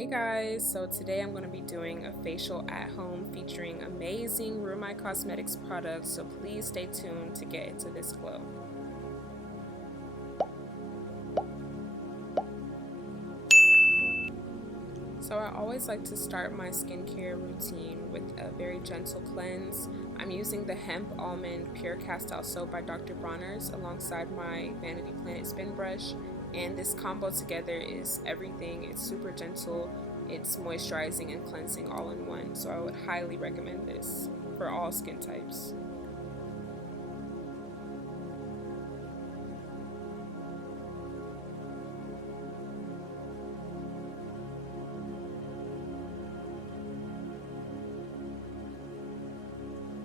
Hey guys, so today I'm going to be doing a facial at home featuring amazing Ruramai Cosmetics products, so please stay tuned to get into this glow. So I always like to start my skincare routine with a very gentle cleanse. I'm using the Hemp Almond Pure Castile Soap by Dr. Bronner's alongside my Vanity Planet Spin Brush, and this combo together is everything. It's super gentle, it's moisturizing and cleansing all in one, so I would highly recommend this for all skin types.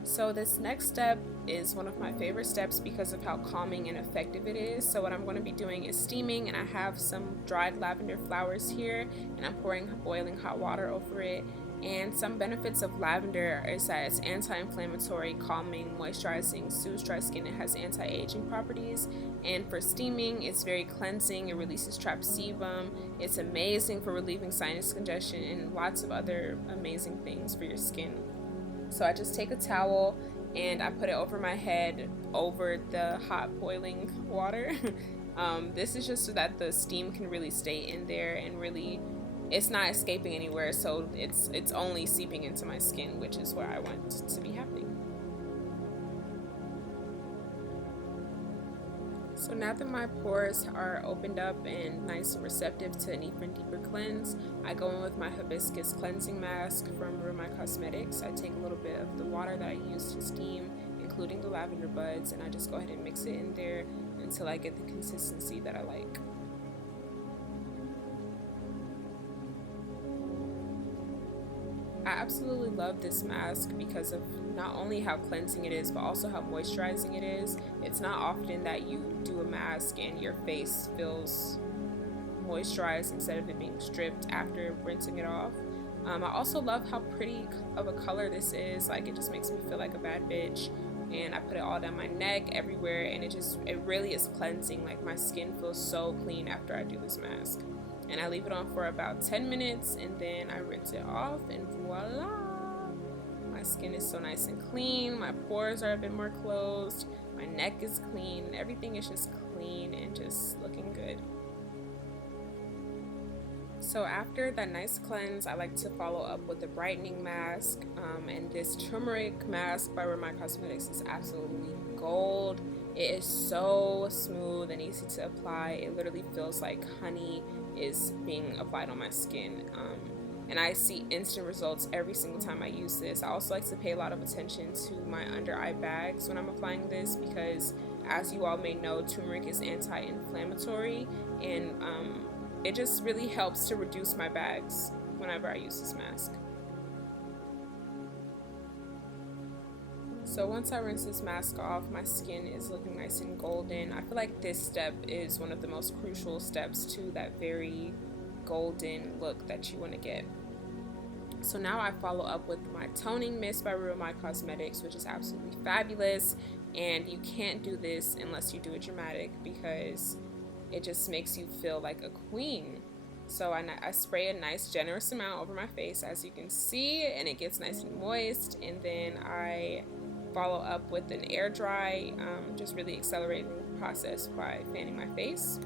So this next step is one of my favorite steps because of how calming and effective it is. So what I'm going to be doing is steaming, and I have some dried lavender flowers here, and I'm pouring boiling hot water over it. And some benefits of lavender is that it's anti-inflammatory, calming, moisturizing, soothes dry skin. It has anti-aging properties. And for steaming, it's very cleansing. It releases trapped sebum. It's amazing for relieving sinus congestion and lots of other amazing things for your skin. So I just take a towel and I put it over my head over the hot boiling water. This is just so that the steam can really stay in there and really it's not escaping anywhere, so it's only seeping into my skin, which is where I want to be happening. So now that my pores are opened up and nice and receptive to an even deeper cleanse, I go in with my Hibiscus cleansing mask from Ruramai Cosmetics. I take a little bit of the water that I use to steam, including the lavender buds, and I just go ahead and mix it in there until I get the consistency that I like. I absolutely love this mask because of not only how cleansing it is, but also how moisturizing it is. It's not often that you do a mask and your face feels moisturized instead of it being stripped after rinsing it off. I also love how pretty of a color this is. Like, it just makes me feel like a bad bitch. And I put it all down my neck, everywhere, and it really is cleansing. Like, my skin feels so clean after I do this mask. And I leave it on for about 10 minutes and then I rinse it off, and voila! My skin is so nice and clean, my pores are a bit more closed, my neck is clean, everything is just clean and just looking good. So after that nice cleanse, I like to follow up with a brightening mask, and this turmeric mask by Ruramai Cosmetics is absolutely gold. It is so smooth and easy to apply. It literally feels like honey is being applied on my skin, and I see instant results every single time I use this. I also like to pay a lot of attention to my under eye bags when I'm applying this because, as you all may know, turmeric is anti-inflammatory, and it just really helps to reduce my bags whenever I use this mask. So once I rinse this mask off, my skin is looking nice and golden. I feel like this step is one of the most crucial steps to that very golden look that you want to get. So now I follow up with my toning mist by Ruramai Cosmetics, which is absolutely fabulous, and you can't do this unless you do it dramatic because it just makes you feel like a queen. So I spray a nice generous amount over my face, as you can see, and it gets nice and moist, and then I follow up with an air dry, just really accelerating the process by fanning my face.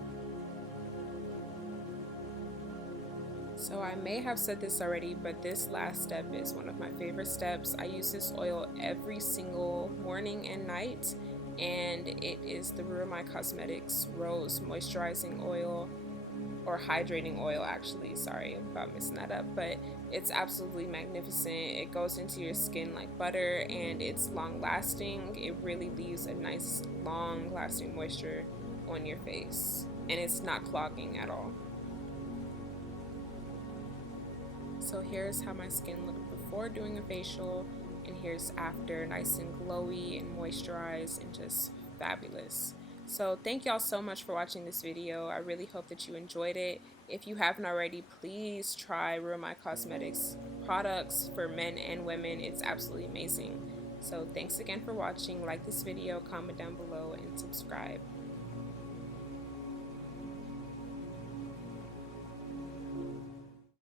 So I may have said this already, but this last step is one of my favorite steps. I use this oil every single morning and night, and it is the Ruramai Cosmetics Rose Moisturizing Oil, or hydrating oil actually, sorry about messing that up, but it's absolutely magnificent. It goes into your skin like butter, and it's long lasting. It really leaves a nice long lasting moisture on your face, and it's not clogging at all. So here's how my skin looked before doing a facial, and here's after, nice and glowy and moisturized and just fabulous. So thank y'all so much for watching this video. I really hope that you enjoyed it. If you haven't already, please try Ruramai Cosmetics products for men and women. It's absolutely amazing. So thanks again for watching. Like this video, comment down below, and subscribe.